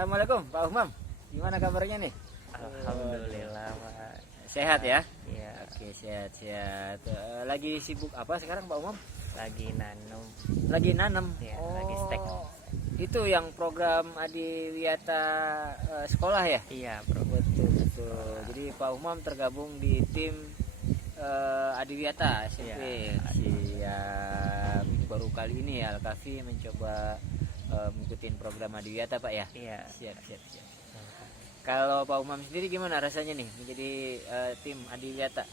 Assalamualaikum Pak Umam. Gimana kabarnya nih? Alhamdulillah Pak. Sehat ya? Iya. Oke, sehat. Lagi sibuk apa sekarang Pak Umam? Lagi nanam. Lagi nanam. Ya, lagi stek. Itu yang program Adiwiyata sekolah ya? Iya bro. Betul. Jadi Pak Umam tergabung di tim Adiwiyata SMP. Siap. Baru kali ini ya Al-Kafi mencoba mengikuti program Adiwiyata Pak ya? Iya. Siap. Kalau Pak Umam sendiri gimana rasanya nih menjadi tim Adiwiyata?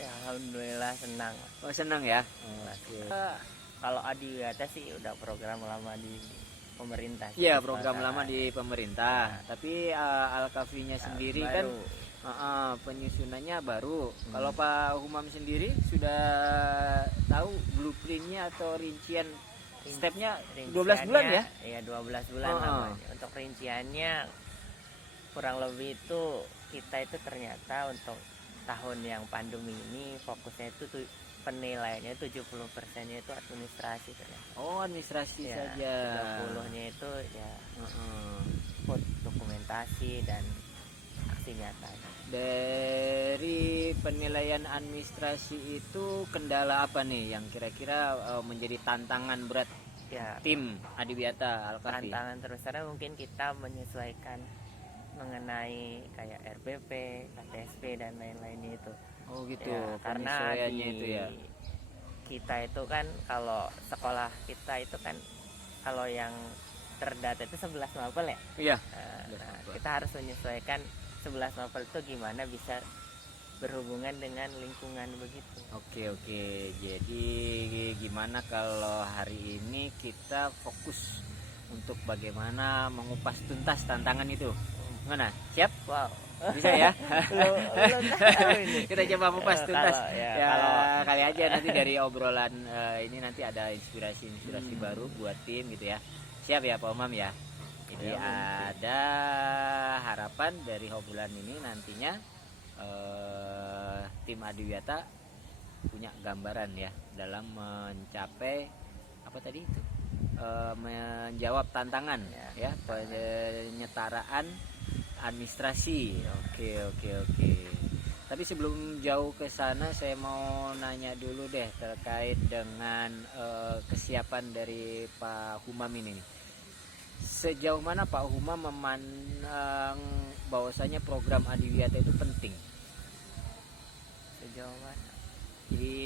Ya, alhamdulillah senang. Oh senang ya? Kalau Adiwiyata sih udah program lama di pemerintah. Iya program lama di pemerintah. Tapi Al-Kafinya sendiri kan penyusunannya baru. Kalau Pak Umam sendiri sudah tahu blueprintnya atau rincian stepnya 12 bulan ya? Iya 12 bulan namanya. Untuk rinciannya kurang lebih itu kita itu ternyata untuk tahun yang pandemi ini fokusnya itu penilaiannya 70%-nya itu administrasi ternyata. Oh administrasi ya, saja. 30-nya itu ya dokumentasi dan aksi nyata. Dari penilaian administrasi itu kendala apa nih yang kira-kira menjadi tantangan berat Ya, tim Adiwiyata Al-Kafi? tantangan terbesarnya mungkin kita menyesuaikan mengenai kayak RPP, KTSP dan lain-lainnya itu. Oh gitu. Ya, karena itu ya. Kita itu kan kalau sekolah kita itu kan kalau yang terdata itu 11 mapel ya. Iya. Nah, kita harus menyesuaikan 11 mapel itu gimana bisa berhubungan dengan lingkungan begitu. Oke. Jadi gimana kalau hari ini kita fokus untuk bagaimana mengupas tuntas tantangan itu? Gimana? Siap? Wow. Bisa ya? Belum tahu ini. Kita coba mengupas tuntas. Kalau Kali aja nanti dari obrolan ini nanti ada inspirasi baru buat tim gitu ya. Siap ya Pak Umam ya? Jadi ada harapan dari obrolan ini nantinya tim Adiwiyata punya gambaran ya dalam mencapai apa tadi itu menjawab tantangan ya penyetaraan administrasi. Oke. Tapi sebelum jauh ke sana saya mau nanya dulu deh terkait dengan kesiapan dari Pak Humam ini nih. Sejauh mana Pak Humam memandang bahwasanya program Adiwiyata itu penting? sejauh mana? Jadi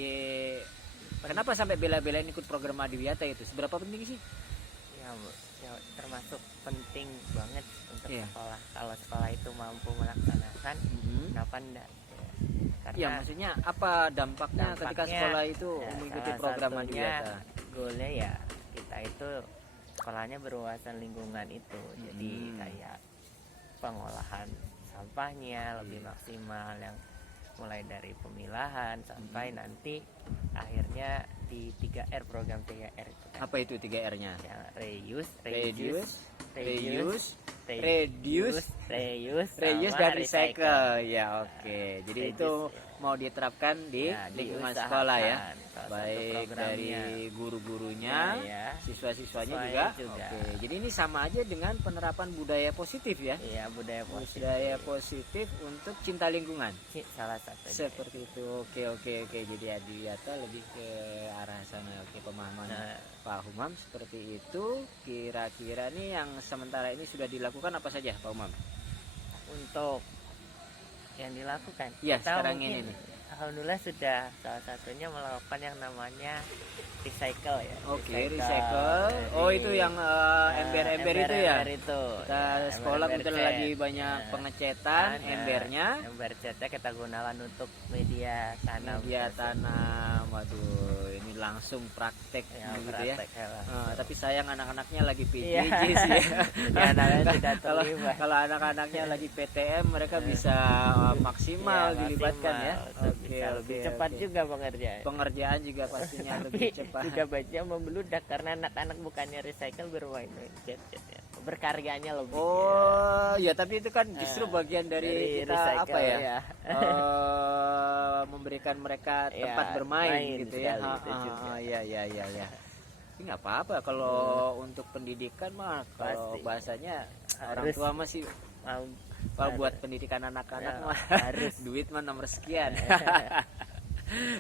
kenapa sampai bela-belain ikut program Adiwiyata itu? Seberapa penting sih? Ya termasuk penting banget untuk Iya. sekolah. Kalau sekolah itu mampu melaksanakan, kenapa enggak? Karena Ya maksudnya apa dampaknya ketika sekolah itu mengikuti program Adiwiyata? Goalnya ya kita itu sekolahnya berwawasan lingkungan itu. Jadi kayak pengolahan sampahnya lebih maksimal, yang mulai dari pemilahan sampai nanti akhirnya di 3R, program 3R itu kan. Apa itu 3R-nya? Ya, reuse, dan recycle. Ya oke. Jadi itu mau diterapkan di lingkungan sekolah ya. Baik dari guru-gurunya, siswa-siswanya juga. Oke. Jadi ini sama aja dengan penerapan budaya positif ya. Iya, budaya positif untuk cinta lingkungan. Salah satu. Seperti itu. Oke. Jadi Adiwiyata lebih ke arah sana. Oke, pemahaman Pak Humam seperti itu. Kira-kira nih yang sementara ini sudah dilakukan apa saja Pak Humam? Untuk yang dilakukan ya sekarang ini nih, alhamdulillah sudah salah satunya melakukan yang namanya recycle ya. Recycle. Itu yang ember-ember itu ya. Itu. Kita sekolah kebetulan lagi banyak pengecetan embernya. Ember catnya kita gunakan untuk media tanam. Waduh, ini langsung praktek gitu ya. Tapi sayang anak-anaknya lagi PJJ sih. Kalau anak-anaknya lagi PTM mereka bisa maksimal dilibatkan ya. Oke, lebih cepat juga pengerjaan juga pastinya lebih cepat. Juga bajunya membeludak karena anak-anak bukannya recycle bermain cat ya. Berkaryanya lebih. Ya tapi itu kan justru bagian dari kita recycle, apa ya? Memberikan mereka tempat bermain gitu ya. Iya. Ini nggak apa-apa kalau untuk pendidikan mah, kalau Pasti. bahasanya orang Harus. tua masih, Mau kalau buat pendidikan anak-anak ya, mah harus. duit mah nomor sekian.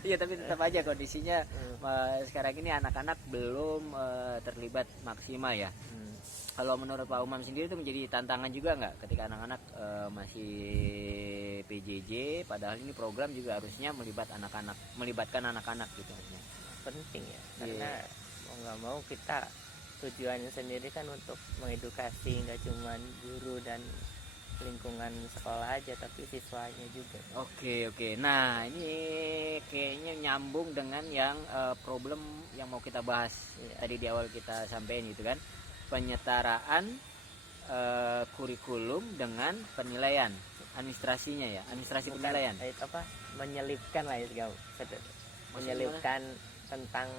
Iya, tapi tetap aja kondisinya sekarang ini anak-anak belum terlibat maksimal ya. Kalau menurut Pak Umam sendiri itu menjadi tantangan juga nggak ketika anak-anak masih PJJ, padahal ini program juga harusnya melibatkan anak-anak gitu. Penting ya, karena mau nggak mau kita tujuannya sendiri kan untuk mengedukasi, nggak cuma guru dan lingkungan sekolah aja, tapi siswanya juga. Oke. Nah, ini kayaknya nyambung dengan yang problem yang mau kita bahas tadi di awal kita sampaikan gitu kan, penyetaraan kurikulum dengan penilaian administrasinya ya, administrasi Bukan, penilaian. menyelipkan lah ya, menyelipkan tentang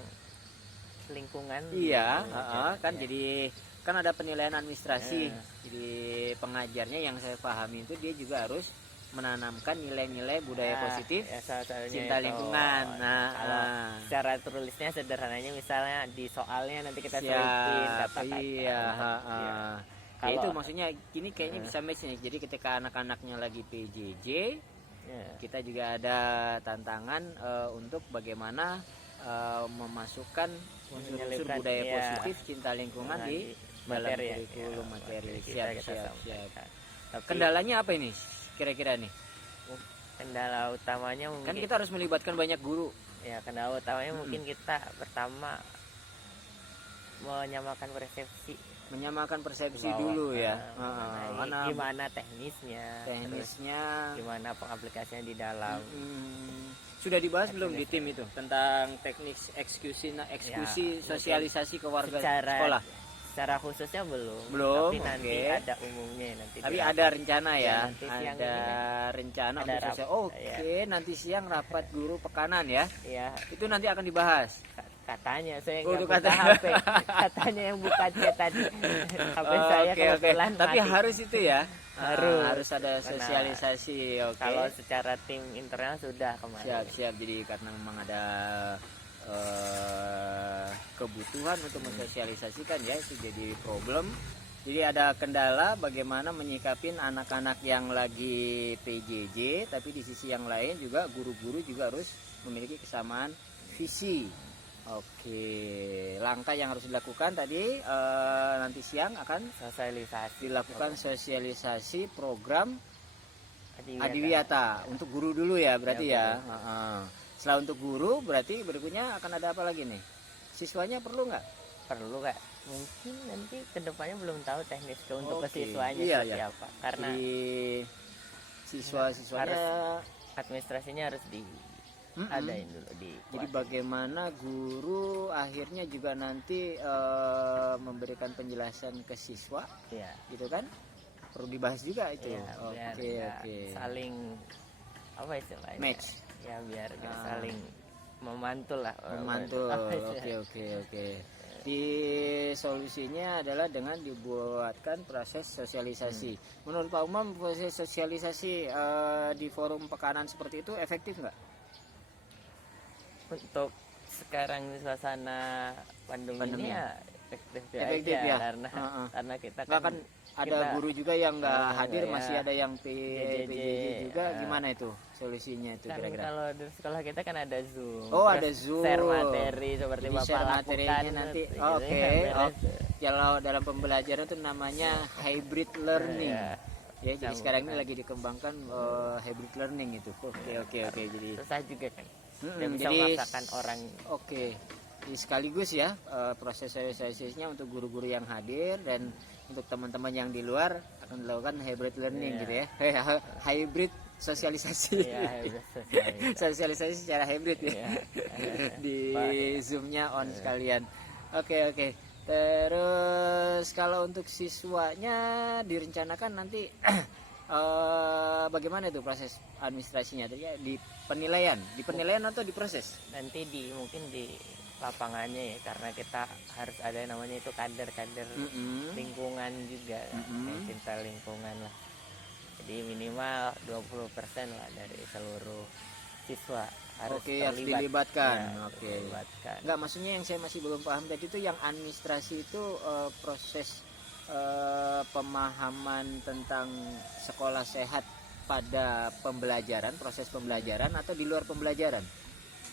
lingkungan. Iya, kan jadi kan ada penilaian administrasi. Jadi pengajarnya yang saya pahami itu dia juga harus menanamkan nilai-nilai budaya positif, cinta lingkungan. Kalau secara tulisnya sederhananya misalnya di soalnya nanti kita selipin kata-kata. Iya, ya itu maksudnya ini kayaknya bisa match nih. Jadi ketika anak-anaknya lagi PJJ, kita juga ada tantangan untuk bagaimana memasukkan unsur budaya positif, cinta lingkungan di dalam kurikulum materi. Siap. Tapi kendalanya apa ini kira-kira nih? Kendala utamanya mungkin Kan kita harus melibatkan banyak guru. Ya, kendala utamanya mungkin kita pertama menyamakan persepsi Bahwa, dulu ya. Gimana teknisnya, gimana pengaplikasiannya di dalam. Sudah dibahas belum di tim itu tentang teknik eksekusi sosialisasi ke warga sekolah? Secara khususnya belum, tapi nanti ada umumnya nanti. Tapi ada rencana ya, ada rencana ada untuk sosial. Nanti siang rapat guru pekanan ya. Iya. Itu nanti akan dibahas. Katanya saya nggak buka HP. Katanya yang buka chat tadi. HP saya kebetulan tapi mati. harus itu ya. Harus ada Benar. sosialisasi. Kalau secara tim internal sudah kemarin. Siap. Jadi karena memang ada kebutuhan untuk mensosialisasikan ya, itu jadi problem. Jadi ada kendala bagaimana menyikapin anak-anak yang lagi PJJ, tapi di sisi yang lain juga guru-guru juga harus memiliki kesamaan visi. Oke, langkah yang harus dilakukan tadi nanti siang akan dilakukan sosialisasi program Adiwiyata untuk guru dulu ya berarti ya. Setelah untuk guru berarti berikutnya akan ada apa lagi nih? Siswanya perlu nggak? Perlu Kak. Mungkin nanti kedepannya belum tahu teknis untuk kesiswanya seperti apa. Karena siswa-siswanya administrasinya harus adain dulu di. Jadi bagaimana guru akhirnya juga nanti memberikan penjelasan ke siswa, gitu kan? Perlu dibahas juga itu. Oke. Saling apa istilahnya? Match. Ya biar saling memantul lah. Oke. Di solusinya adalah dengan dibuatkan proses sosialisasi. Menurut Pak Umam, proses sosialisasi di forum pekanan seperti itu efektif nggak? Untuk sekarang suasana pandemi ya efektif ya. Karena kita kan ada guru juga yang nggak hadir, masih ada yang PJJ juga. Gimana itu solusinya itu kira-kira? Kalau di sekolah kita kan ada Zoom. Ada Zoom. Share materi seperti Bapak lakukan materinya nanti. Kalau dalam pembelajaran itu namanya hybrid learning. Ya, jadi sekarang ini lagi dikembangkan hybrid learning itu. Oke. Jadi susah juga kan. Bisa memaksakan orang. Jadi sekaligus ya proses sosialisasinya untuk guru-guru yang hadir dan untuk teman-teman yang di luar akan dilakukan hybrid learning gitu ya. Hybrid sosialisasi. Sosialisasi secara hybrid ya. Di Zoom-nya on sekalian. Oke. Terus kalau untuk siswanya direncanakan nanti bagaimana itu proses administrasinya di penilaian atau di proses? Nanti mungkin di lapangannya ya, karena kita harus ada namanya itu kader lingkungan juga, cinta lingkungan lah. Jadi minimal 20% lah dari seluruh siswa harus Oke, harus terlibat. dilibatkan. Ya, Oke. dilibatkan. Enggak, maksudnya yang saya masih belum paham tadi itu yang administrasi itu proses pemahaman tentang sekolah sehat pada pembelajaran, proses pembelajaran atau di luar pembelajaran?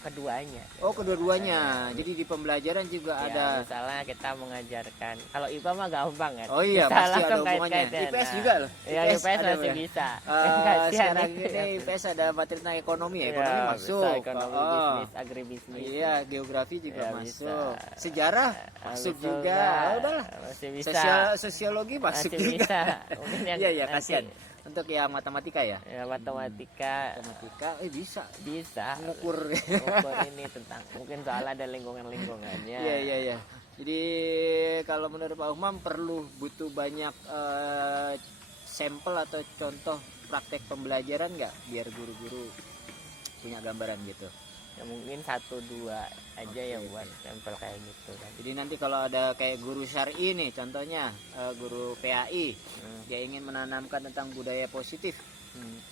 Keduanya. Oh, kedua-duanya. Jadi di pembelajaran juga Ya, ada. misalnya kita mengajarkan, kalau IPA mah gampang kan. Oh iya, Bisa pasti ada langsung hubungannya. kait-kaitan. IPS Nah, juga loh. Ya, IPS ada masih ya? bisa. Kasihan Sekarang nih. ini IPS ada materi tentang ekonomi ya, Ya, ekonomi bisa masuk. ekonomi, Oh. bisnis, agribisnis. Iya, geografi juga Ya, masuk. bisa. Sejarah masuk Betul, juga. Kak. Oh, udahlah. Masih bisa. Sosiologi masuk Masih juga. bisa. Mungkin yang Iya, iya, nanti, kasihan. Untuk yang matematika ya. ya, matematika Bisa bisa mengukur. ukur ini tentang mungkin soal ada lingkungannya. Iya. Jadi kalau menurut Pak Umam butuh banyak sampel atau contoh praktek pembelajaran nggak biar guru-guru punya gambaran gitu. Ya mungkin 1-2 aja ya buat sampel kayak gitu kan. Jadi nanti kalau ada kayak guru syar'i nih contohnya guru PAI dia ingin menanamkan tentang budaya positif.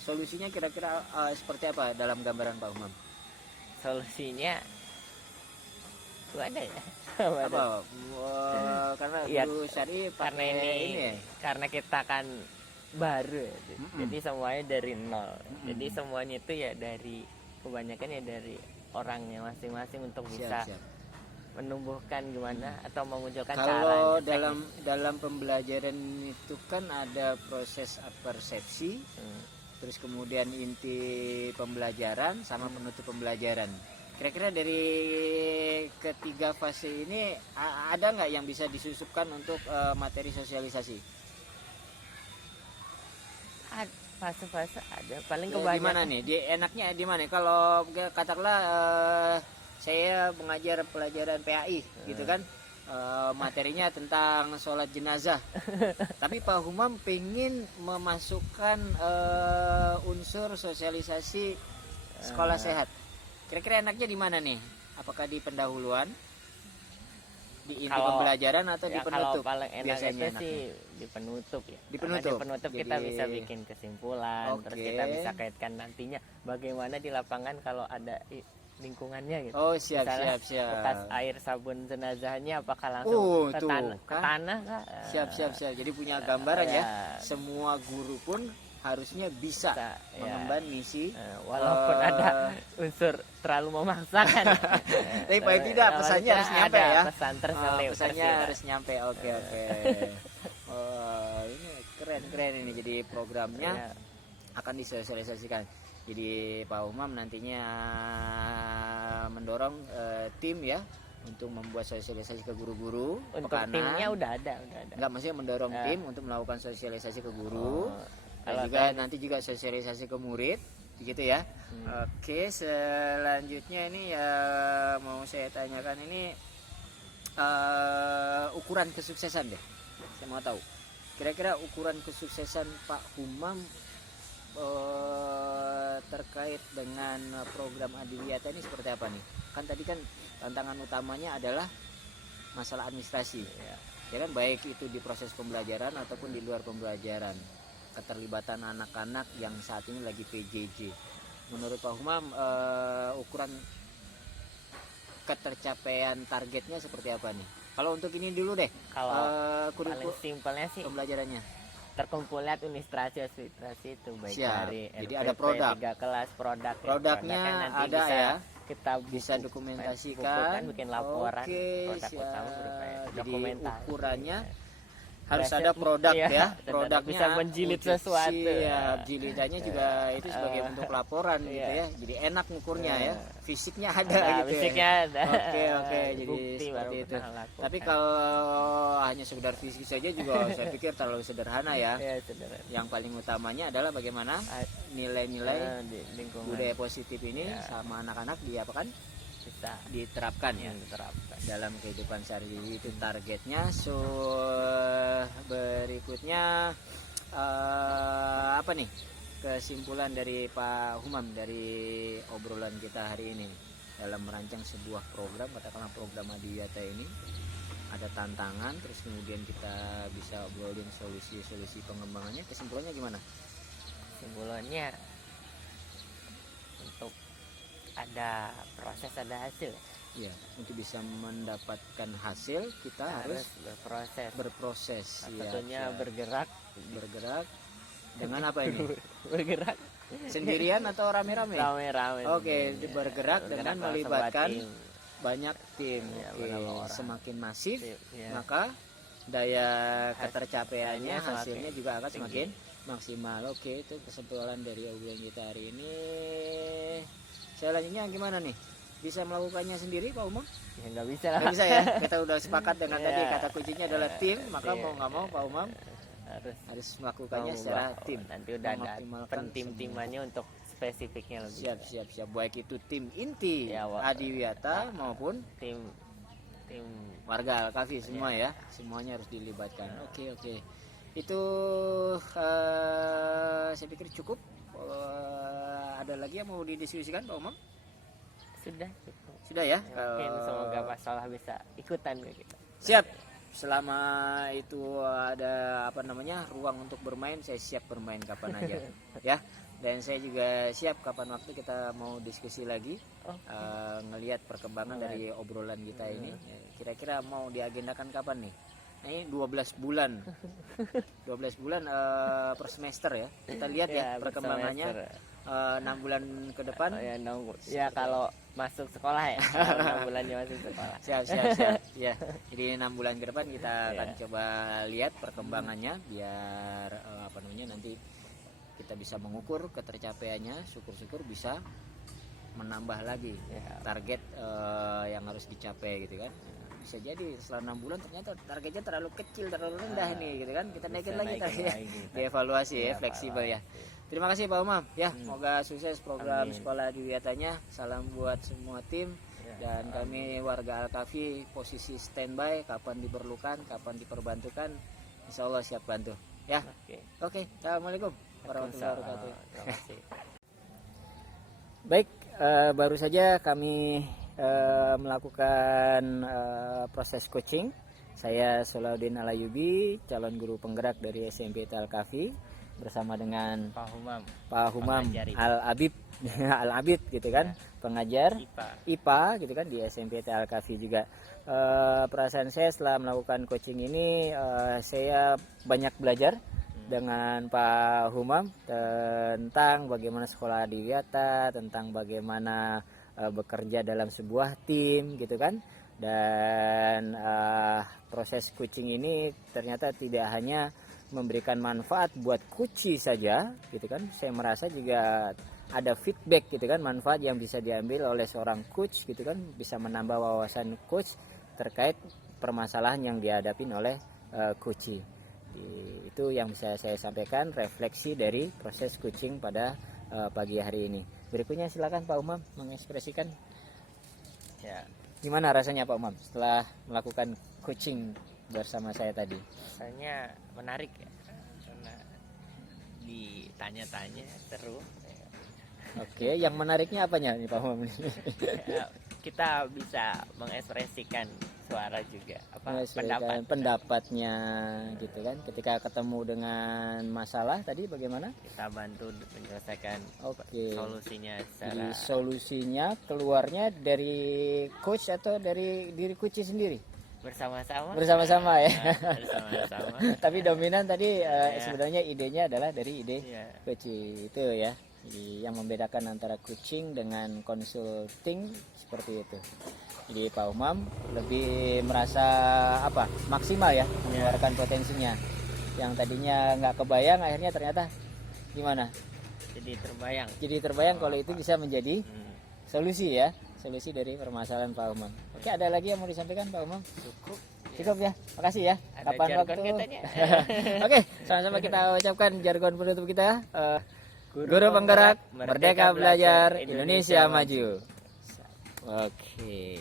Solusinya kira-kira seperti apa dalam gambaran Pak Umam? Solusinya itu ada ya. Apa? Karena Iya, guru syar'i karena pakai ini ya. karena kita kan baru ya, Mm-mm. jadi semuanya dari nol. Jadi semuanya itu ya dari kebanyakan ya dari orangnya masing-masing untuk bisa Siap. menumbuhkan gimana atau memunculkan Kalau caranya. dalam pembelajaran itu kan ada proses persepsi, terus kemudian inti pembelajaran sama penutup pembelajaran. Kira-kira dari ketiga fase ini ada nggak yang bisa disusupkan untuk materi sosialisasi? Fase-fase ada paling Ya, kebanyakan gimana nih? Enaknya di mana? Kalau katakanlah saya mengajar pelajaran PAI gitu kan. Materinya tentang sholat jenazah. Tapi Pak Humam pengen memasukkan unsur sosialisasi sekolah sehat. Kira-kira enaknya di mana nih? Apakah di pendahuluan, di inti pembelajaran atau di ya, penutup? kalau paling enak Biasanya itu enaknya. sih di penutup ya. Di Karena penutup. di penutup kita Jadi- bisa bikin kesimpulan, terus Oke. kita bisa kaitkan nantinya bagaimana di lapangan kalau ada lingkungannya gitu. Oh, siap. Bekas air sabun jenazahnya apakah langsung ke tuh, ke kan? tanah kah? Siap. Jadi punya gambaran ya. Ya. Semua guru pun harusnya bisa Bisa, ya. mengemban misi. Walaupun ada unsur terlalu memaksakan. Tapi paling tidak pesannya harus nyampe ada ya. pesan terselip. Pesannya tersirat. harus nyampe. Oke. Ini keren ini. Jadi programnya Ya. akan disosialisasikan. Jadi Pak Umam nantinya mendorong tim ya untuk membuat sosialisasi ke guru-guru. Untuk pekanan. timnya udah ada. Enggak, maksudnya mendorong Ya. tim untuk melakukan sosialisasi ke guru. Dan Kalau juga nanti juga sosialisasi ke murid gitu ya. Oke, selanjutnya ini ya mau saya tanyakan ini ukuran kesuksesan deh. Saya mau tahu. Kira-kira ukuran kesuksesan Pak Humam terkait dengan program Adiwiyata ini seperti apa nih? Kan tadi kan tantangan utamanya adalah masalah administrasi. Ya kan, baik itu di proses pembelajaran ataupun di luar pembelajaran. Keterlibatan anak-anak yang saat ini lagi PJJ. Menurut Pak Humam ukuran ketercapaian targetnya seperti apa nih? Kalau untuk ini dulu deh. Kalau paling kurikulum simpelnya sih pembelajarannya. terkumpulnya administrasi itu baik Siap. dari Jadi RPP, ada produk. 3 kelas produk. Produknya Produknya nanti ada bisa ya. Kita Bisa buku, dokumentasikan. buku kan bikin laporan. Oke, Produk siap. utama berupa Jadi dokumentasi. ukurannya Ya. harus Berhasil- ada produk iya, ya. dan Produknya bisa menjilid uji- sesuatu. Ya, jilidannya juga itu sebagai bentuk laporan gitu Iya. ya. Jadi enak ngukurnya ya. Fisiknya ada Nah, gitu fisiknya ya. ada. Oke, jadi Bukti seperti baru itu. pernah lakukan. Tapi kalau hanya sekedar fisik saja juga saya pikir terlalu sederhana ya. Ya, saudara. Yang paling utamanya adalah bagaimana nilai-nilai Di lingkungan budaya positif ini Ya. sama anak-anak diapakan? bisa Diterapkan ya diterapkan. dalam kehidupan sehari-hari. Itu targetnya. Berikutnya apa nih kesimpulan dari Pak Humam dari obrolan kita hari ini dalam merancang sebuah program, katakanlah program Adiwiyata ini ada tantangan, terus kemudian kita bisa obrolin solusi pengembangannya. Kesimpulannya gimana? Simbolannya untuk ada proses, ada hasil. Ya, untuk bisa mendapatkan hasil kita harus berproses. Satunya Siap. Bergerak dengan apa ini? Bergerak Sendirian atau rame-rame? rame-rame. Oke, bergerak dengan dalam melibatkan sebuah tim. banyak tim. Ya, Oke, beberapa orang. semakin masif, Ya. maka daya ketercapaiannya, Hasilnya hasilnya semakin juga akan tinggi. semakin maksimal. Oke, itu kesimpulan dari obrolan kita hari ini. Selanjutnya gimana nih? Bisa melakukannya sendiri Pak Umam? Ya nggak bisa lah. Nggak bisa ya. Kita udah sepakat dengan Ya. tadi kata kuncinya adalah tim, maka Tim. mau nggak mau Pak Umam harus melakukannya secara tim. Nanti udah ada Memaksimalkan pentim-timannya untuk spesifiknya lebih. Siap. Baik itu tim inti Ya, Adiwiyata maupun tim warga Al-Kahfi semua ya. Semuanya harus dilibatkan. Oke. Itu saya pikir cukup. Ada lagi yang mau didiskusikan Pak Umam? sudah cukup. Sudah ya. Mungkin semoga Pak Salah bisa ikutan ke kita. Siap. Selama itu ada ruang untuk bermain, saya siap bermain kapan aja. Ya. Dan saya juga siap kapan waktu kita mau diskusi lagi, ngelihat perkembangan dari obrolan kita ini. Kira-kira mau diagendakan kapan nih? Nah, ini 12 bulan 12 bulan per semester ya. Kita lihat ya perkembangannya 6 bulan ke depan. Ya kalau masuk sekolah ya. 6 bulannya masuk sekolah. Siap. Ya. Jadi 6 bulan ke depan kita akan coba lihat perkembangannya biar nanti kita bisa mengukur ketercapaiannya, syukur-syukur bisa menambah lagi target yang harus dicapai gitu kan. Bisa jadi setelah 6 bulan ternyata targetnya terlalu kecil, terlalu rendah nih gitu kan, kita naikin lagi targetnya. Dievaluasi ya, fleksibel ya. Terima kasih Pak Umam ya, semoga sukses program sekolah Adiwiyatanya. Salam buat semua tim dan kami warga Al-Kahfi posisi standby, kapan diperlukan, kapan diperbantukan, insya Allah siap bantu ya. Oke. Assalamualaikum warahmatullahi wabarakatuh. Terima kasih. Baik, baru saja kami melakukan proses coaching. Saya Solahuddin Alayubi, calon guru penggerak dari SMP Al-Kahfi bersama dengan Pak Humam Al-Abid Al-Abid gitu kan, pengajar IPA gitu kan di SMP Al-Kahfi juga. Perasaan saya setelah melakukan coaching ini saya banyak belajar dengan Pak Humam tentang bagaimana sekolah Adiwiyata, tentang bagaimana bekerja dalam sebuah tim gitu kan. Dan proses coaching ini ternyata tidak hanya memberikan manfaat buat coach saja gitu kan. Saya merasa juga ada feedback gitu kan, manfaat yang bisa diambil oleh seorang coach gitu kan, bisa menambah wawasan coach terkait permasalahan yang dihadapi oleh coach. Itu yang bisa saya sampaikan, refleksi dari proses coaching pada pagi hari ini. Berikutnya silakan Pak Umam mengekspresikan. Ya. Gimana rasanya Pak Umam setelah melakukan coaching bersama saya tadi? Rasanya menarik ya, karena ditanya-tanya seru. Oke, yang menariknya apanya nih Pak Umam? Kita bisa mengekspresikan suara juga, pendapatnya gitu kan. Ketika ketemu dengan masalah tadi bagaimana? Kita bantu menyelesaikan solusinya secara... Jadi solusinya keluarnya dari coach atau dari diri coach sendiri? Bersama-sama ya. Bersama-sama. Tapi dominan tadi sebenarnya idenya adalah dari ide coach itu ya. Jadi yang membedakan antara coaching dengan consulting seperti itu. Jadi Pak Umam lebih merasa maksimal ya mengeluarkan potensinya. Yang tadinya nggak kebayang, akhirnya ternyata gimana? Jadi terbayang kalau itu bisa menjadi solusi ya, solusi dari permasalahan Pak Umam. Oke, ada lagi yang mau disampaikan Pak Umam? Cukup ya, makasih ya. Kapan waktu? Oke, sama-sama kita ucapkan jargon penutup kita. Guru penggerak, merdeka belajar, Indonesia maju. Oke.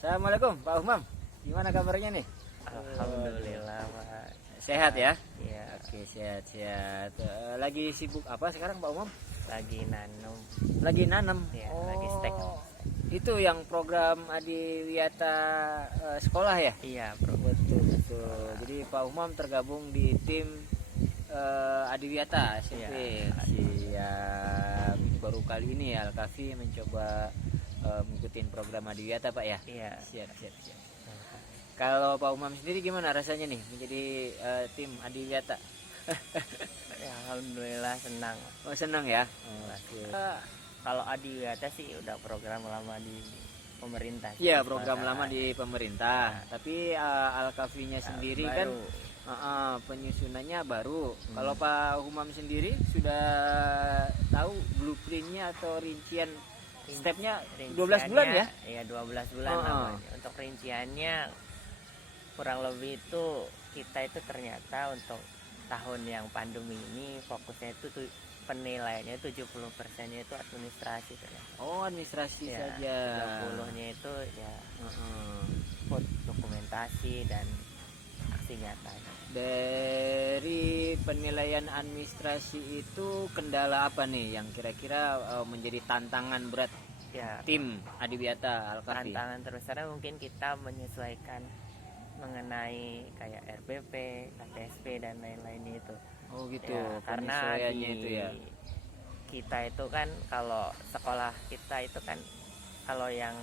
Assalamualaikum Pak Umam. Gimana kabarnya nih? Alhamdulillah Pak. Sehat ya? Iya. Oke, sehat. Lagi sibuk apa sekarang Pak Umam? lagi nanam. Lagi nanam. Ya, lagi stek. Itu yang program Adiwiyata sekolah ya? Iya, bro. Betul. Jadi Pak Umam tergabung di tim Adiwiyata SMP. Iya. Siap. Baru kali ini ya Al-Kafi mencoba mengikuti program Adiwiyata, Pak ya? Iya. Siap. Kalau Pak Umam sendiri gimana rasanya nih menjadi tim Adiwiyata? Ya, alhamdulillah senang. Oh, senang ya? Kalau Adiwiyata sih udah program lama di pemerintah. Iya, program lama di pemerintah. Tapi Al-Kafinya sendiri kan baru. Penyusunannya baru. Kalau Pak Umam sendiri sudah tahu blueprintnya atau rincian stepnya 12 bulan ya? Iya, 12 bulan namanya. Untuk rinciannya kurang lebih itu kita itu ternyata untuk tahun yang pandemi ini fokusnya itu penilaiannya 70%-nya itu administrasi ternyata. Oh, administrasi ya, saja. 30-nya itu ya dokumentasi dan aksi nyata. Dari penilaian administrasi itu kendala apa nih yang kira-kira menjadi tantangan berat Ya, tim Adiwiyata Al-Kafi? tantangan terbesarnya mungkin kita menyesuaikan mengenai kayak RPP, KTSP dan lain-lain itu. Oh gitu, Ya, karena penyesuaiannya itu ya. Kita itu kan kalau sekolah kita itu kan kalau yang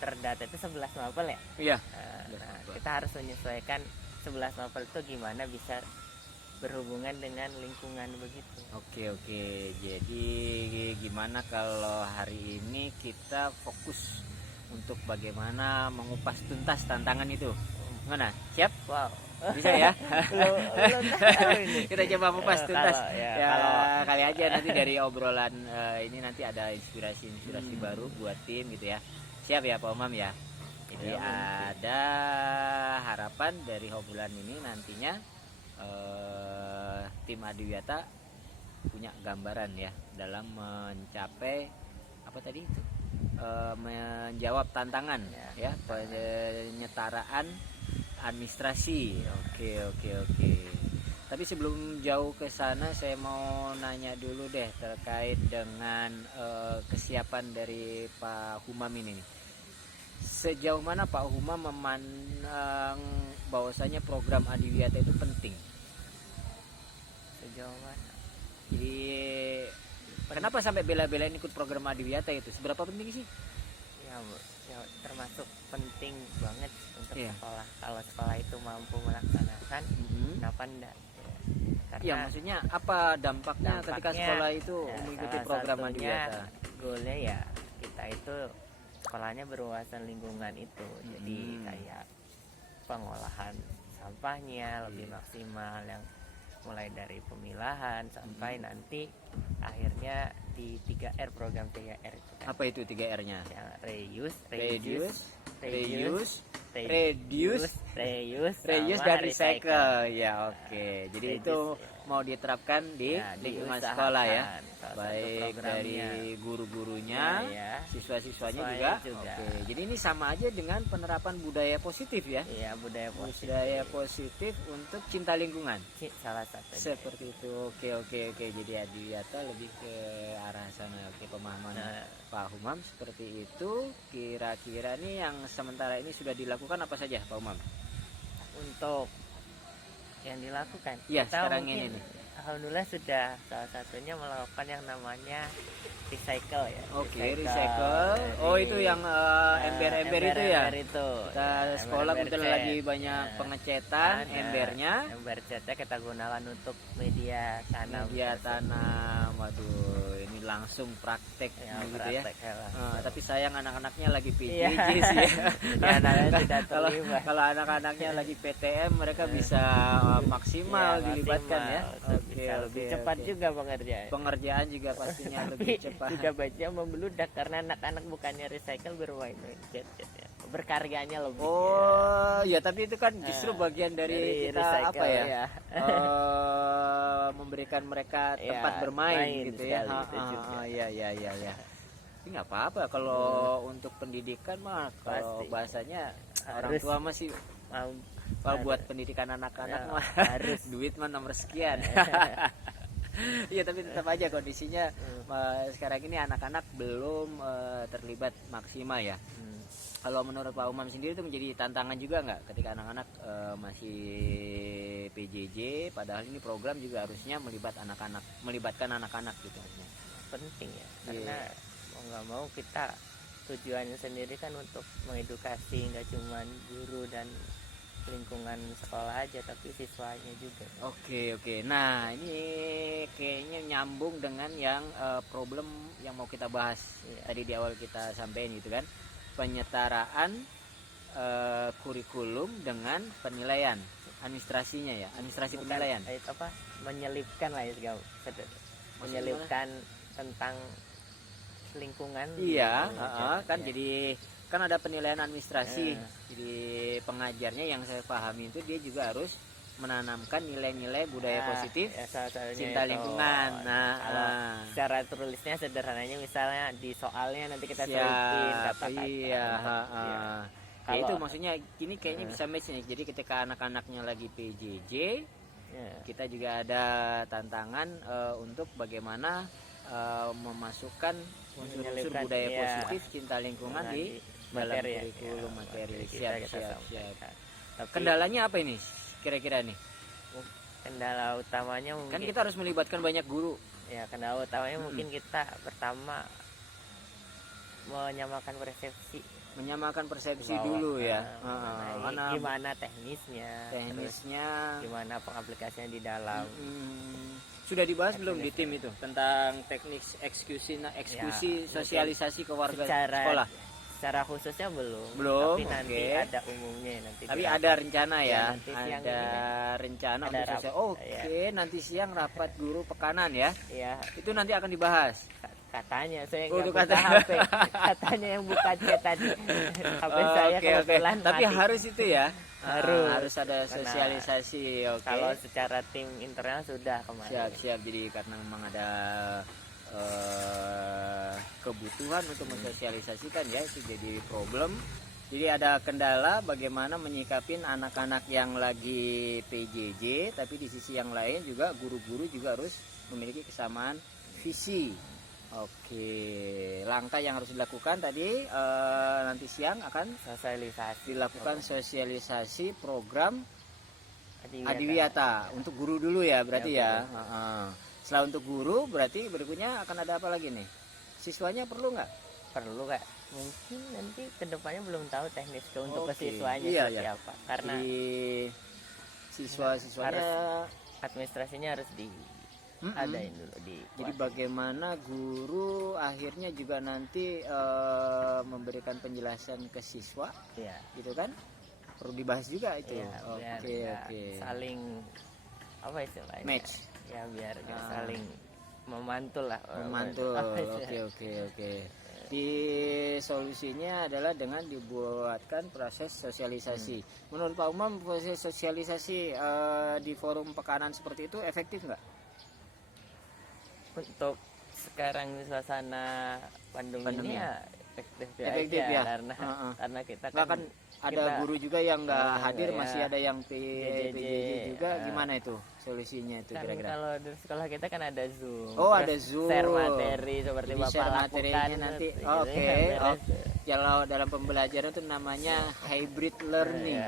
terdata itu 11 mapel ya. Iya. Nah, kita harus menyesuaikan 11 mapel itu gimana bisa berhubungan dengan lingkungan begitu. Oke. Jadi gimana kalau hari ini kita fokus untuk bagaimana mengupas tuntas tantangan itu? Gimana? Siap? Wow. Bisa ya? Belum tahu ini. Kita coba mengupas tuntas. Kalau Kali aja nanti dari obrolan ini nanti ada inspirasi baru buat tim gitu ya. Siap ya Pak Umam ya? Jadi ada harapan dari obrolan ini nantinya tim Adiwiyata punya gambaran ya dalam mencapai apa tadi itu menjawab tantangan ya penyetaraan administrasi. Oke. Tapi sebelum jauh ke sana saya mau nanya dulu deh terkait dengan kesiapan dari Pak Humam ini nih. Sejauh mana Pak Humam memandang bahwasanya program Adiwiyata itu penting? sejauh mana? Jadi kenapa sampai bela-belain ikut program Adiwiyata itu? Seberapa penting sih? Ya termasuk penting banget untuk Iya. sekolah. Kalau sekolah itu mampu melaksanakan, kenapa enggak? Karena Iya, maksudnya apa dampaknya ketika sekolah itu mengikuti salah program satunya Adiwiyata? goalnya ya kita itu sekolahnya berwawasan lingkungan itu. Jadi kayak pengolahan sampahnya lebih maksimal, yang mulai dari pemilahan sampai nanti akhirnya di 3R, program 3R itu kan. Apa itu 3R-nya? Yang reuse dan recycle. Ya, oke. Jadi Reduce, itu mau diterapkan di lingkungan sekolah ya. Baik dari guru-gurunya, siswa-siswanya juga. Oke. Jadi ini sama aja dengan penerapan budaya positif ya. Iya, budaya Positif untuk cinta lingkungan. salah satu. Seperti itu. Oke. Jadi Adiwiyata lebih ke arah sana. Oke, pemahaman Pak Humam seperti itu. Kira-kira nih yang sementara ini sudah dilakukan apa saja Pak Humam? Untuk yang dilakukan Iya, kita sekarang mungkin, ini nih. alhamdulillah sudah salah satunya melakukan yang namanya recycle ya. Oke, recycle. Oh, itu yang ember-ember itu ya. Ember itu. Kita sekolah kebetulan lagi banyak pengecetan embernya. Ember catnya kita gunakan untuk media tanam. Waduh, ini langsung praktek gitu ya. Praktek Tapi sayang anak-anaknya lagi PJJ Iya. sih ya. Ya, anaknya tidak terlibat. Kalau anak-anaknya lagi PTM mereka bisa maksimal dilibatkan ya. Bisa lebih cepat juga Pengerjaan juga pastinya lebih cepat. Juga baca membeludak karena anak-anak bukannya recycle bermain-main cat ya. Berkaryanya lebih. Oh, ya tapi itu kan justru bagian dari kita recycle, apa ya? Memberikan mereka tempat bermain gitu ya. Iya. Tapi nggak apa-apa kalau untuk pendidikan mah kalau bahasanya orang tua masih kalau buat pendidikan anak-anak mah harus duit mah nomor sekian. Iya, tapi tetap aja kondisinya sekarang ini anak-anak belum terlibat maksimal ya. Kalau menurut Pak Umam sendiri itu menjadi tantangan juga nggak ketika anak-anak masih PJJ, padahal ini program juga harusnya melibatkan anak-anak gitu. Penting ya, karena mau nggak mau kita tujuannya sendiri kan untuk mengedukasi nggak cuma guru dan lingkungan sekolah aja, tapi siswanya juga. Oke. Nah, ini kayaknya nyambung dengan yang problem yang mau kita bahas tadi di awal kita sampaikan gitu kan, penyetaraan kurikulum dengan penilaian administrasinya ya, administrasi penilaian. Itu apa? Menyelipkan lah ya, menyelipkan tentang lingkungan. Iya, kan jadi kan ada penilaian administrasi. Jadi pengajarnya yang saya pahami itu dia juga harus menanamkan nilai-nilai budaya positif, cinta lingkungan. Secara tulisnya sederhananya misalnya di soalnya nanti kita selipin kata-kata. Ya itu maksudnya ini kayaknya bisa match nih. Jadi ketika anak-anaknya lagi PJJ, kita juga ada tantangan untuk bagaimana memasukkan unsur budaya positif, cinta lingkungan di dalam kurikulum materi. Siap. Tapi, kendalanya apa ini kira-kira nih? Kendala utamanya mungkin kan kita harus melibatkan banyak guru. Ya, kendala utamanya mungkin kita pertama menyamakan persepsi dulu ya. Gimana teknisnya, gimana pengaplikasian di dalam. Sudah dibahas belum di tim itu tentang teknik eksekusi sosialisasi ke warga sekolah? Secara khususnya belum, tapi nanti ada umumnya nanti. Tapi ada rencana ya, ada rencana untuk sosial. Nanti siang rapat guru pekanan ya. Iya. Itu nanti akan dibahas. Katanya saya nggak buka HP. Katanya yang buka chat tadi. HP saya kebetulan mati. Tapi harus itu ya. Harus ada sosialisasi. Kalau secara tim internal sudah kemarin. Siap. Jadi karena memang ada kebutuhan untuk mensosialisasikan ya, itu jadi problem. Jadi ada kendala bagaimana menyikapin anak-anak yang lagi PJJ, tapi di sisi yang lain juga guru-guru juga harus memiliki kesamaan visi. Langkah yang harus dilakukan tadi nanti siang akan dilakukan sosialisasi program Adiwiyata untuk guru dulu ya berarti ya. Setelah untuk guru berarti berikutnya akan ada apa lagi nih? Siswanya perlu nggak? Perlu Kak. Mungkin nanti kedepannya belum tahu teknis untuk siswanya seperti apa. Karena siswa-siswanya administrasinya harus adain dulu Jadi bagaimana guru akhirnya juga nanti memberikan penjelasan ke siswa, gitu kan? Perlu dibahas juga itu. Saling apa istilahnya? Match. Ya biar saling memantul. Oke. Di solusinya adalah dengan dibuatkan proses sosialisasi. Menurut Pak Umam, proses sosialisasi di forum pekanan seperti itu efektif nggak? Untuk sekarang suasana pandemi ini ya efektif ya. Karena kita kan ada guru juga yang nggak hadir, masih ada yang PJJ juga. Gimana itu solusinya itu kira-kira? Kalau di sekolah kita kan ada Zoom. Ada Zoom. Share materi seperti jadi Bapak materinya nanti. Kalau dalam pembelajaran itu namanya hybrid learning.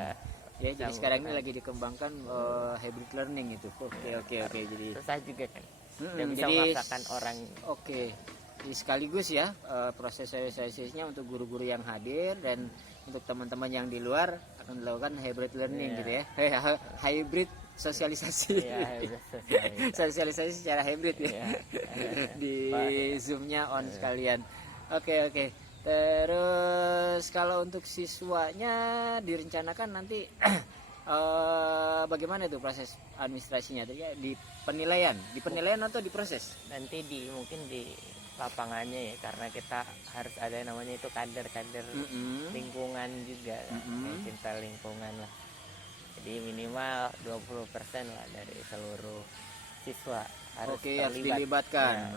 Ya, jadi sekarang ini lagi dikembangkan hybrid learning itu. Oke. Jadi susah juga kan. Bisa Jadi memaksakan orang. Jadi sekaligus ya proses sosialisasinya untuk guru-guru yang hadir dan untuk teman-teman yang di luar akan dilakukan hybrid learning gitu ya. Hybrid sosialisasi. Sosialisasi secara hybrid ya. Di Zoom-nya on sekalian. Oke. Terus kalau untuk siswanya direncanakan nanti bagaimana itu proses administrasinya di penilaian atau di proses? Nanti mungkin di lapangannya ya, karena kita harus ada namanya itu kader-kader lingkungan juga, cinta lingkungan lah. Jadi minimal 20% lah dari seluruh siswa harus dilibatkan.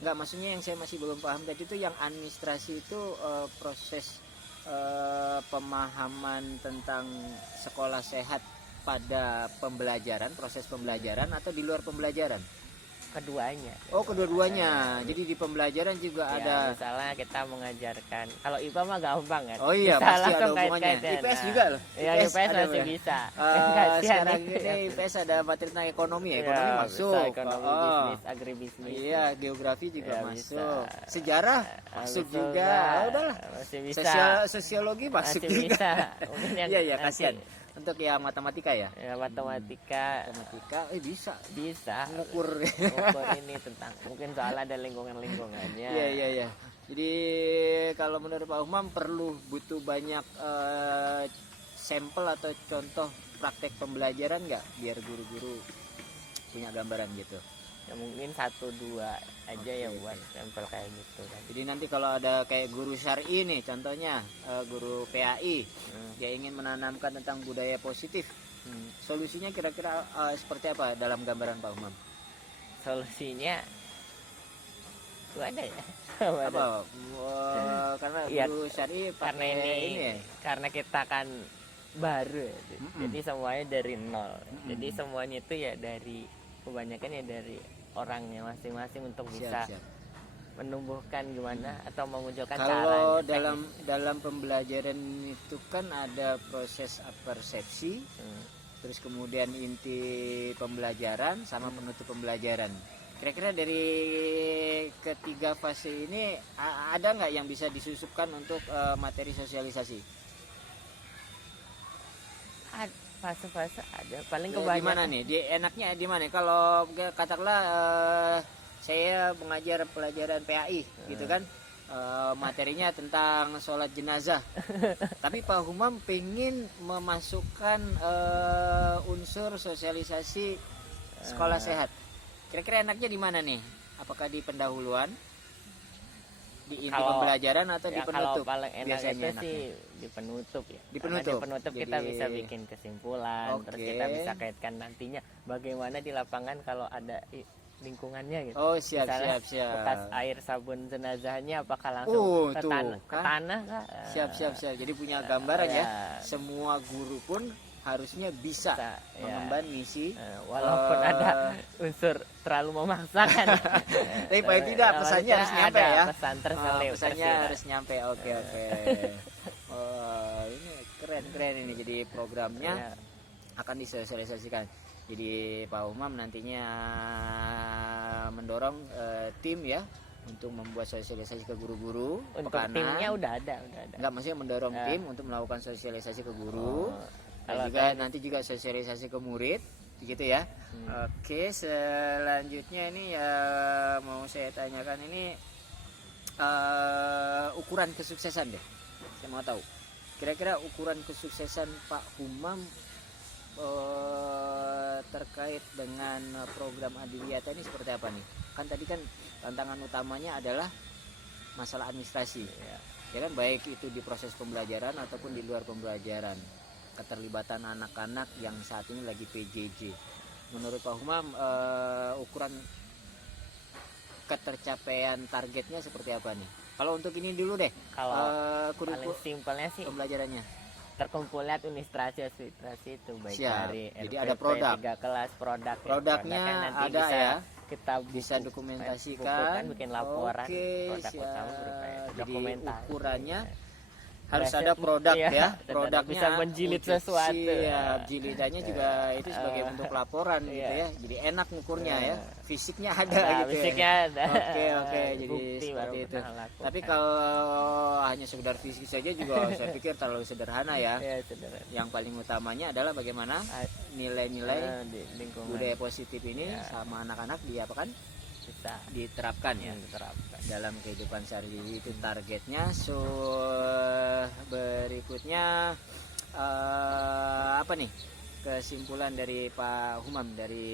Enggak, maksudnya yang saya masih belum paham tadi itu yang administrasi itu proses pemahaman tentang sekolah sehat pada pembelajaran, proses pembelajaran atau di luar pembelajaran? keduanya. Oh, kedua-duanya. Jadi di pembelajaran juga Ya, ada. misalnya kita mengajarkan, kalau IPA mah gampang kan. Oh iya, Bisa pasti ada langsung hubungannya. kait-kaitan. IPS juga loh. Ya, IPS ada masih ya? bisa. Kasihan Sekarang nih. ini IPS ada materi tentang ekonomi ya, Ya, ekonomi bisa masuk. ekonomi, Oh. bisnis, agribisnis. Iya, geografi juga Ya, masuk. bisa. Sejarah masuk juga. Oh, udahlah. Masih bisa. Sosiologi masuk Masih juga. bisa. Mungkin yang Iya, iya, nanti, kasihan. Untuk yang matematika ya. ya, matematika Matematika bisa bisa mengukur. ukur ini tentang mungkin soal ada lingkungannya. Iya, iya, iya. Jadi kalau menurut Pak Umam butuh banyak sampel atau contoh praktek pembelajaran nggak biar guru-guru punya gambaran gitu. Ya, mungkin 1-2 aja ya Oke, buat oke. sampel kayak gitu kan. Jadi nanti kalau ada kayak guru syar'i nih contohnya guru PAI dia ingin menanamkan tentang budaya positif. Solusinya kira-kira seperti apa dalam gambaran Pak Umam? Solusinya itu ada ya. Apa? Karena Iya, guru syar'i karena pakai ini ya. karena kita kan baru ya. Mm-mm. Jadi semuanya dari nol. Mm-mm. Jadi semuanya itu ya dari kebanyakan ya dari orangnya masing-masing untuk bisa Siap. menumbuhkan gimana atau memunculkan Kalau caranya. dalam pembelajaran itu kan ada proses persepsi, terus kemudian inti pembelajaran sama penutup pembelajaran. Kira-kira dari ketiga fase ini ada nggak yang bisa disusupkan untuk materi sosialisasi? Fase-fase ada paling Di kebanyakan mana nih? Enaknya di mana? Kalau katakanlah saya mengajar pelajaran PAI, gitu kan? Materinya tentang sholat jenazah. Tapi Pak Humam pengen memasukkan unsur sosialisasi sekolah sehat. Kira-kira enaknya di mana nih? Apakah di pendahuluan, di inti Kalau- pembelajaran atau di ya, kalau penutup? paling enak biasanya itu enaknya? sih di penutup ya. Di Karena penutup? di penutup kita Jadi- bisa bikin kesimpulan, terus Oke. kita bisa kaitkan nantinya bagaimana di lapangan kalau ada lingkungannya gitu. Oh, siap, Misalnya siap. bekas air sabun jenazahnya apakah langsung ke, tuh, ke kan? tanah kah? Siap. Jadi punya gambaran ya. Ya. Semua guru pun harusnya bisa Bisa, ya. mengemban misi. Walaupun ada unsur terlalu memaksakan. Tapi paling tidak pesannya harus nyampe ada ya. Pesan terselip. Pesannya tersirat. harus nyampe. Oke. Oh, ini keren ini. Jadi programnya Ya. akan disosialisasikan. Jadi Pak Umam nantinya mendorong tim ya untuk membuat sosialisasi ke guru-guru. Untuk pekanan. timnya udah ada. Enggak, maksudnya mendorong Ya. tim untuk melakukan sosialisasi ke guru. Dan Kalau juga nanti juga sosialisasi ke murid, gitu ya. Oke, selanjutnya ini ya mau saya tanyakan ini ukuran kesuksesan deh. Saya mau tahu. Kira-kira ukuran kesuksesan Pak Humam terkait dengan program Adiwiyata ini seperti apa nih? Kan tadi kan tantangan utamanya adalah masalah administrasi. Ya kan, baik itu di proses pembelajaran ataupun di luar pembelajaran. Keterlibatan anak-anak yang saat ini lagi PJJ. Menurut Pak Humam ukuran ketercapaian targetnya seperti apa nih? Kalau untuk ini dulu deh. Kalau paling kurikulum simpelnya sih pembelajarannya. terkumpulnya administrasi itu baik Siap. dari Jadi RPP, ada produk. 3 kelas produk ya. Produknya Produknya nanti ada bisa ya. kita Bisa buku- dokumentasikan. buku kan, bikin laporan Oke, produk siap. utama berupa Jadi dokumentasi. ukurannya Ya. harus Berhasil- ada produk iya, ya. dan Produknya bisa menjilid wujud sesuatu. siap. Jilidannya juga itu sebagai bentuk laporan gitu Iya. ya. Jadi enak ngukurnya ya. Fisiknya ada Nah, gitu fisiknya ya. ada. Oke, jadi Bukti baru seperti itu. pernah lakukan. Tapi kalau hanya sekedar fisik saja juga saya pikir terlalu sederhana ya. ya, saudara. Yang paling utamanya adalah bagaimana Ah, nilai-nilai di lingkungan budaya positif ini Ya. sama anak-anak diapakan? bisa Diterapkan ya diterapkan. dalam kehidupan sehari-hari. Itu targetnya. So berikutnya apa nih kesimpulan dari Pak Humam dari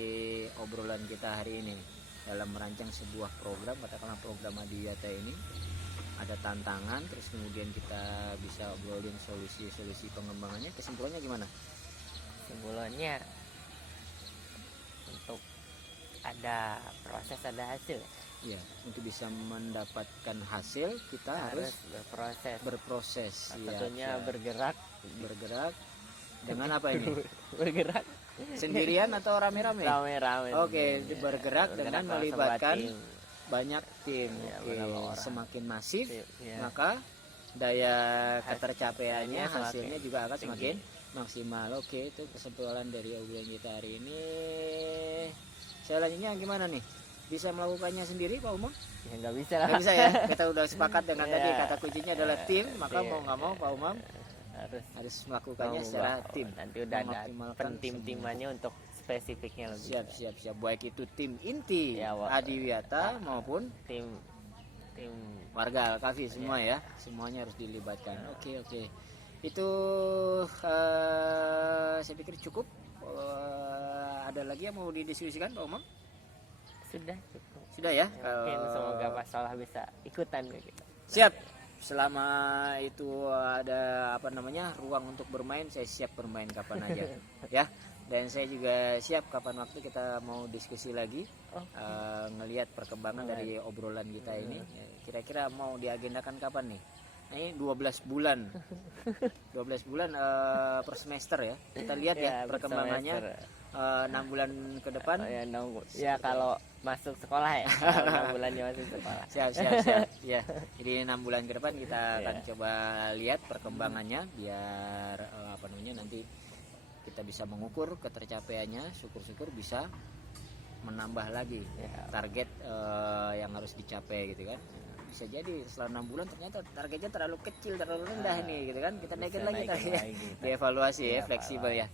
obrolan kita hari ini dalam merancang sebuah program, katakanlah program Adiwiyata ini? Ada tantangan, terus kemudian kita bisa obrolin solusi-solusi pengembangannya. Kesimpulannya gimana? Kesimpulannya untuk ada proses ada hasil, Ya, untuk bisa mendapatkan hasil kita harus harus berproses. berproses. Tentunya Siap. bergerak bergerak Dengan apa ini? Bergerak Sendirian atau rame-rame? rame-rame. Oke, bergerak dengan bersama melibatkan tim. banyak tim. Ya, Oke, beberapa orang. semakin masif, Ya. maka daya ketercapaiannya, Hasilnya hasilnya juga akan tinggi. semakin maksimal. Oke, itu kesimpulan dari obrolan kita hari ini. Selanjutnya gimana nih? Bisa melakukannya sendiri Pak Umam? Ya nggak bisa lah. Nggak bisa ya. Kita udah sepakat dengan Ya. tadi kata kuncinya adalah tim, maka Tim. mau nggak mau Pak Umam Harus melakukannya secara tim. Nanti udah ada Mengoptimalkan pentim-timannya untuk spesifiknya lebih. Siap. Baik itu tim inti Ya, Adiwiyata maupun Tim tim warga Al-Kafi semua ya. Semuanya harus dilibatkan. Oke. Itu saya pikir cukup. Ada lagi yang mau didiskusikan Pak Umam? sudah cukup. Sudah ya? Mungkin semoga masalah bisa ikutan ke kita. Siap. Selama itu ada ruang untuk bermain, saya siap bermain kapan aja. Ya. Dan saya juga siap kapan waktu kita mau diskusi lagi, ngelihat perkembangan dari obrolan kita ini. Kira-kira mau diagendakan kapan nih? Nah, ini 12 bulan 12 bulan per semester ya. Kita lihat ya perkembangannya 6 bulan ke depan. Ya kalau masuk sekolah ya. Kalau 6 bulannya masuk sekolah. Siap. Ya. Jadi 6 bulan ke depan kita akan coba lihat perkembangannya biar nanti kita bisa mengukur ketercapaiannya. Syukur-syukur bisa menambah lagi target yang harus dicapai gitu kan. Bisa jadi setelah 6 bulan ternyata targetnya terlalu kecil, terlalu rendah nih gitu kan, kita naikin lagi targetnya. Dievaluasi ya, fleksibel ya.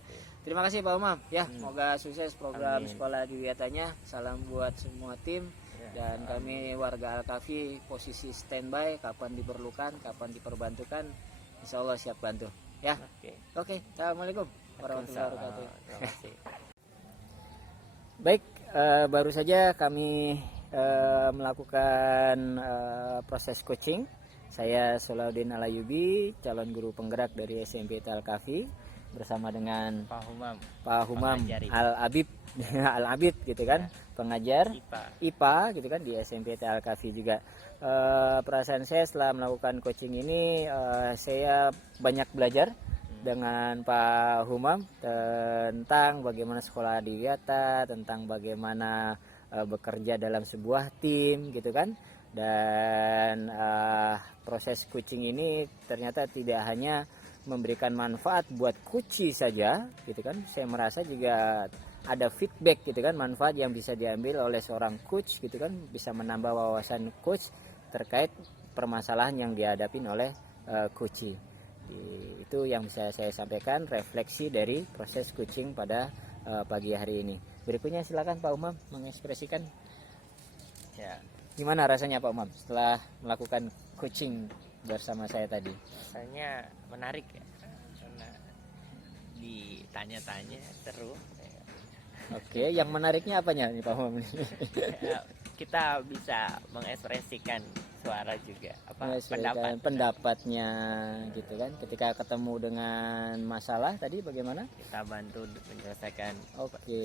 Terima kasih Pak Umam ya, semoga sukses program sekolah Adiwiyatanya. Salam buat semua tim dan kami warga Al-Kafi posisi standby, kapan diperlukan, kapan diperbantukan, insya Allah siap bantu ya. Oke. Assalamualaikum warahmatullahi wabarakatuh. Baik, baru saja kami melakukan proses coaching. Saya Solahuddin Alayubi, calon guru penggerak dari SMP Al-Kafi bersama dengan Pak Humam Al-Abid Al-Abid gitu kan, pengajar IPA gitu kan di SMP Al-Kafi juga. Perasaan saya setelah melakukan coaching ini saya banyak belajar dengan Pak Humam tentang bagaimana sekolah Adiwiyata, tentang bagaimana bekerja dalam sebuah tim gitu kan. Dan proses coaching ini ternyata tidak hanya memberikan manfaat buat coach saja gitu kan. Saya merasa juga ada feedback gitu kan, manfaat yang bisa diambil oleh seorang coach gitu kan, bisa menambah wawasan coach terkait permasalahan yang dihadapi oleh coach. Itu yang bisa saya sampaikan, refleksi dari proses coaching pada pagi hari ini. Berikutnya silakan Pak Umam mengekspresikan. Ya. Gimana rasanya Pak Umam setelah melakukan coaching bersama saya tadi? Rasanya menarik ya, karena ditanya-tanya seru. Oke, yang menariknya apanya nih Pak Umam? Kita bisa mengekspresikan suara juga, pendapatnya gitu kan. Ketika ketemu dengan masalah tadi bagaimana? Kita bantu menyelesaikan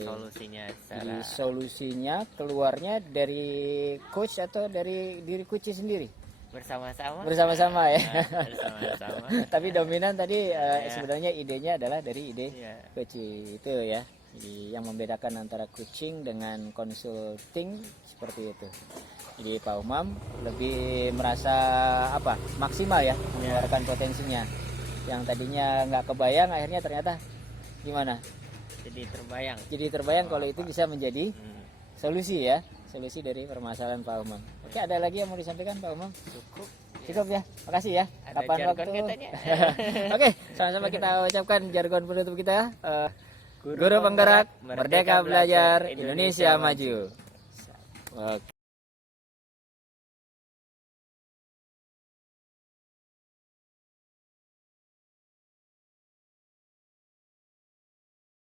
solusinya. Jadi solusinya keluarnya dari coach atau dari diri coach sendiri? Bersama-sama ya. Bersama-sama. Tapi dominan tadi sebenarnya idenya adalah dari ide coach itu ya. Jadi yang membedakan antara coaching dengan consulting seperti itu. Jadi Pak Umam lebih merasa maksimal ya mengeluarkan potensinya. Yang tadinya nggak kebayang, akhirnya ternyata gimana? Jadi terbayang kalau itu bisa menjadi solusi ya, solusi dari permasalahan Pak Umam. Oke, ada lagi yang mau disampaikan Pak Umam? Cukup ya, makasih ya. Kapan waktu? Oke, sama-sama kita ucapkan jargon penutup kita. Guru penggerak, merdeka belajar, Indonesia maju. Oke.